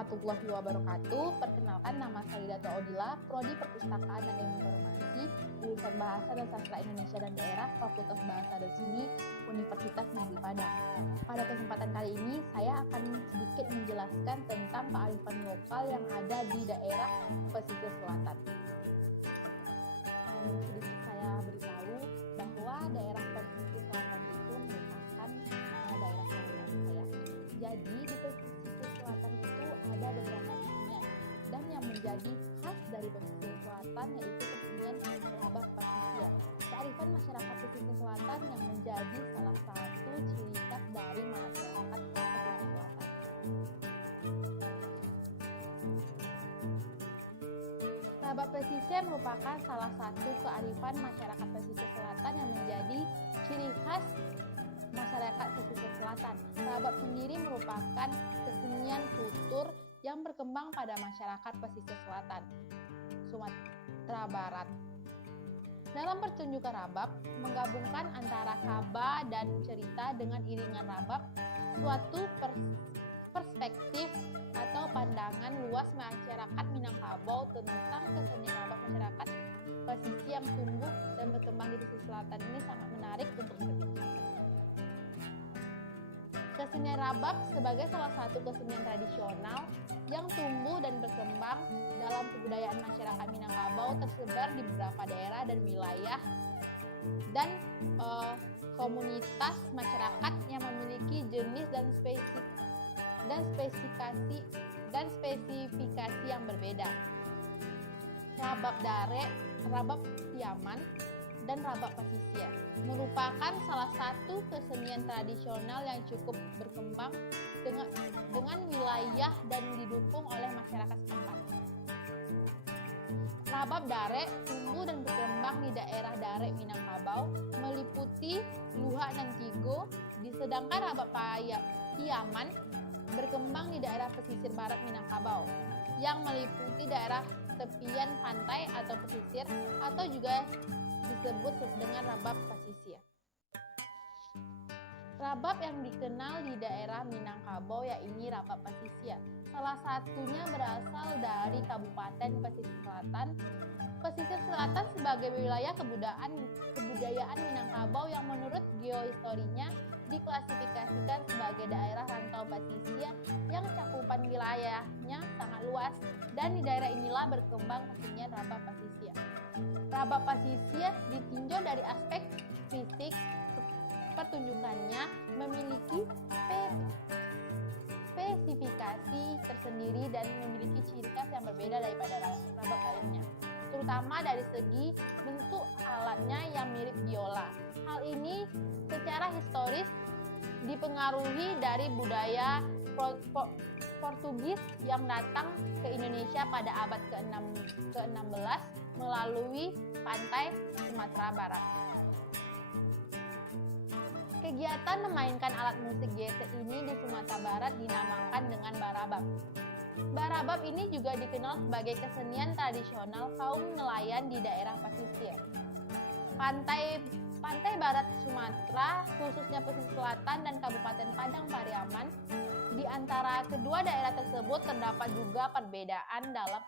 warahmatullahi wabarakatuh. Perkenalkan, nama saya Dato Odila, Prodi Perpustakaan dan Informasi, Jurusan Bahasa dan Sastra Indonesia dan Daerah, Fakultas Bahasa dan Seni, Universitas Negeri Padang. Pada kesempatan kali ini, saya akan sedikit menjelaskan tentang kearifan lokal yang ada di daerah pesisir selatan. Sedikit saya beritahu bahwa daerah pesisir selatan itu merupakan daerah kelahiran saya. Jadi di pesisir selatan itu ada beberapa kesenian, dan yang menjadi khas dari pesisir selatan yaitu kesenian Rabab Pasisir. Kearifan masyarakat pesisir selatan yang menjadi salah satu ciri khas dari masyarakat pesisir selatan. Rabab pesisir merupakan salah satu kearifan masyarakat pesisir selatan yang menjadi ciri khas masyarakat pesisir selatan. Rabab sendiri merupakan kesenian tutur yang berkembang pada masyarakat pesisir selatan, Sumatera Barat. Dalam pertunjukan Rabab, menggabungkan antara kaba dan cerita dengan iringan Rabab, suatu perspektif atau pandangan luas masyarakat Minangkabau tentang kesenian Rabab masyarakat pesisir yang tumbuh dan berkembang di pesisir selatan ini sangat menarik untuk diperbincangkan. Kesenian Rabab sebagai salah satu kesenian tradisional yang tumbuh dan berkembang dalam kebudayaan masyarakat Minangkabau tersebar di beberapa daerah dan wilayah dan komunitas masyarakat yang memiliki jenis dan spesifikasi yang berbeda. Rabab Dare, Rabab Piaman, dan Rabab Pasisir merupakan salah satu kesenian tradisional yang cukup berkembang dengan wilayah dan didukung oleh masyarakat setempat. Rabab Dare tumbuh dan berkembang di daerah Dare Minangkabau meliputi Luha dan Tigo, sedangkan Rabab Piaman berkembang di daerah pesisir barat Minangkabau yang meliputi daerah tepian pantai atau pesisir atau juga disebut dengan Rabab Pasisir. Rabab yang dikenal di daerah Minangkabau yaitu Rabab Pasisir. Salah satunya berasal dari Kabupaten Pesisir Selatan. Pesisir Selatan sebagai wilayah kebudayaan Minangkabau yang menurut geohistorinya diklasifikasikan sebagai daerah rantau pesisir yang cakupan wilayahnya sangat luas, dan di daerah inilah berkembang kesenian Rabab Pasisir. Rabab Pasisir ditinjau dari aspek fisik, pertunjukannya memiliki spesifikasi tersendiri dan memiliki ciri khas yang berbeda daripada Rabab lainnya, terutama dari segi bentuk alatnya yang mirip biola. Hal ini secara historis dipengaruhi dari budaya Portugis yang datang ke Indonesia pada abad ke-16 melalui pantai Sumatera Barat. Kegiatan memainkan alat musik gesek ini di Sumatera Barat dinamakan dengan Barabab. Barabab ini juga dikenal sebagai kesenian tradisional kaum nelayan di daerah pesisir. Pantai barat Sumatera, khususnya pesisir selatan dan Kabupaten Padang Pariaman, di antara kedua daerah tersebut terdapat juga perbedaan dalam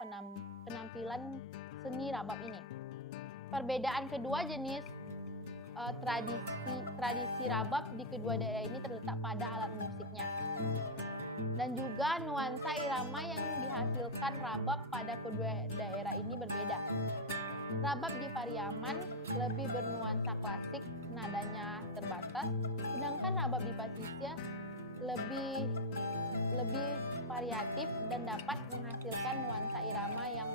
penampilan seni Rabab ini. Perbedaan kedua jenis tradisi Rabab di kedua daerah ini terletak pada alat musiknya dan juga nuansa irama yang dihasilkan Rabab pada kedua daerah ini berbeda. Rabab di Pariaman lebih bernuansa klasik, nadanya terbatas, sedangkan Rabab di Pasisir lebih variatif dan dapat menghasilkan nuansa irama yang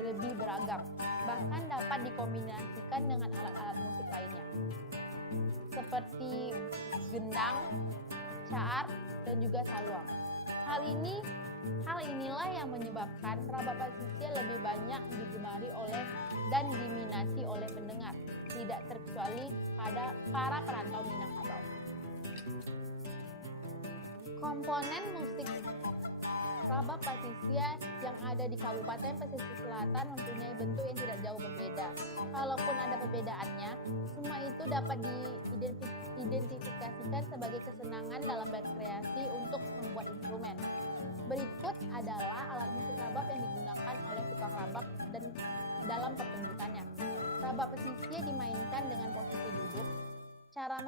lebih beragam, bahkan dapat dikombinasikan dengan alat-alat musik lainnya seperti gendang, caar, dan juga saluang. Hal inilah yang menyebabkan Rabab Pasisir lebih banyak digemari oleh dan diminati oleh pendengar, tidak terkecuali pada para perantau Minangkabau. Komponen musik Rabab pasisir yang ada di Kabupaten Pesisir Selatan mempunyai bentuk yang tidak jauh berbeda. Kalaupun ada perbedaannya, semua itu dapat diidentifikasikan sebagai kesenangan dalam berkreasi untuk membuat instrumen. Berikut adalah alat musik rabab yang digunakan oleh tukang rabab dan dalam pertunjukannya. Rabab pesisir dimainkan dengan posisi duduk. Cara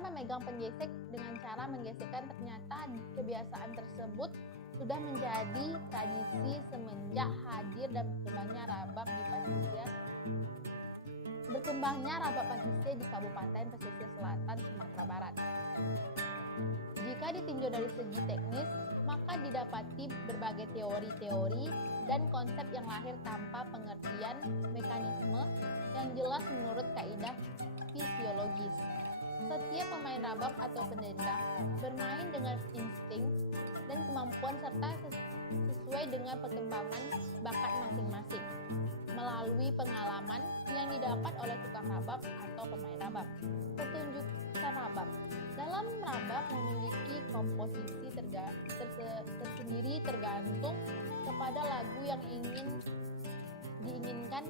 memegang penggesek dengan cara menggesekkan, ternyata kebiasaan tersebut sudah menjadi tradisi semenjak hadir dan berkembangnya rabab pasisir di Kabupaten Pesisir Selatan, Sumatera Barat. Jika ditinjau dari segi teknis, maka didapati berbagai teori-teori dan konsep yang lahir tanpa pengertian mekanisme yang jelas menurut kaidah fisiologis. Setiap pemain rabab atau pendendang bermain dengan insting dan kemampuan serta sesuai dengan perkembangan bakat masing-masing melalui pengalaman yang didapat oleh tukang rabab atau pemain rabab. Pertunjukan rabab. Dalam rabab memiliki komposisi tersendiri tergantung kepada lagu yang diinginkan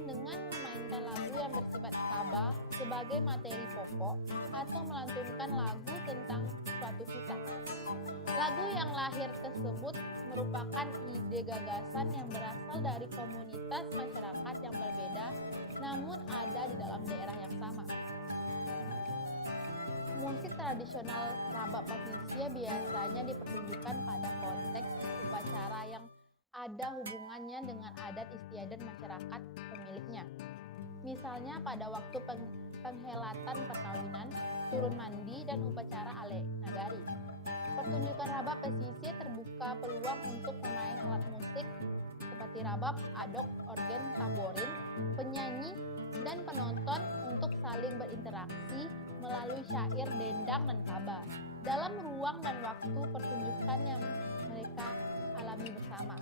dengan memainkan lagu yang bersifat kaba sebagai materi pokok atau melantunkan lagu tentang suatu kisah. Lagu yang lahir tersebut merupakan ide gagasan yang berasal dari komunitas masyarakat yang berbeda namun ada di dalam daerah yang sama. Musik tradisional rabab pasisir biasanya dipertunjukkan pada konteks upacara yang ada hubungannya dengan adat istiadat masyarakat pemiliknya. Misalnya pada waktu penghelatan perkawinan, turun mandi, dan upacara ale nagari. Pertunjukan rabab pesisir terbuka peluang untuk pemain alat musik seperti rabab, adok, organ, tamborin, penyanyi, dan penonton untuk saling berinteraksi melalui syair, dendang, dan kaba dalam ruang dan waktu pertunjukan yang mereka alami bersama.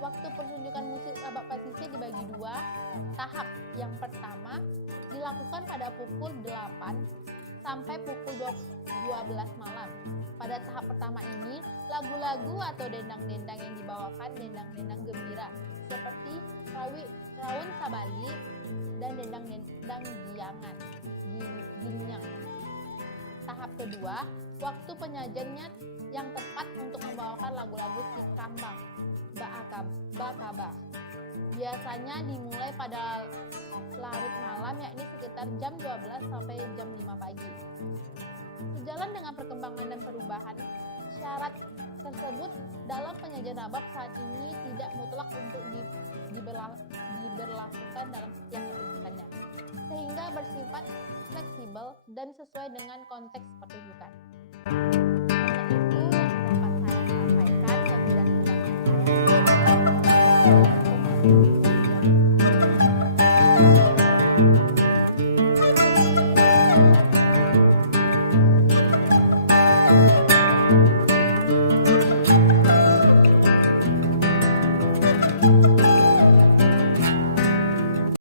Waktu pertunjukan musik rabab pasisir dibagi dua tahap. Yang pertama dilakukan pada pukul 8 sampai pukul 12 malam. Pada tahap pertama ini, lagu-lagu atau dendang-dendang yang dibawakan dendang-dendang gembira seperti Raun Sabali dan dendang-dendang ginyang. Tahap kedua, waktu penyajiannya yang tepat untuk membawakan lagu-lagu si kambang, bakaba. Biasanya dimulai pada larut malam, yakni sekitar jam 12 sampai jam 5 pagi. Sejalan dengan perkembangan dan perubahan syarat tersebut dalam penyajian rabab saat ini tidak mutlak untuk diberlakukan dalam setiap pertunjukannya, sehingga bersifat fleksibel dan sesuai dengan konteks pertunjukan.